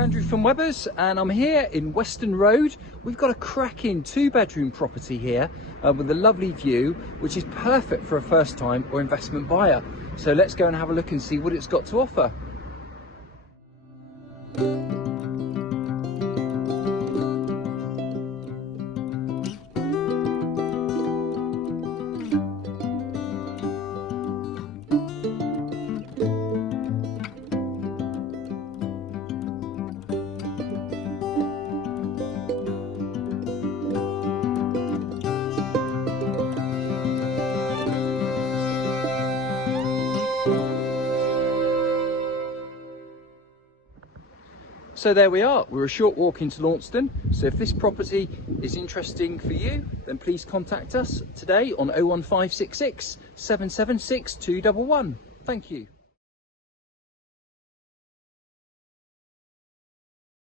Andrew from Webbers, and I'm here in Weston Road. We've got a cracking 2-bedroom property here with a lovely view, which is perfect for a first time or investment buyer. So let's go and have a look and see what it's got to offer. So there we are, we're a short walk into Launceston. So if this property is interesting for you, then please contact us today on 01566 776 211. Thank you.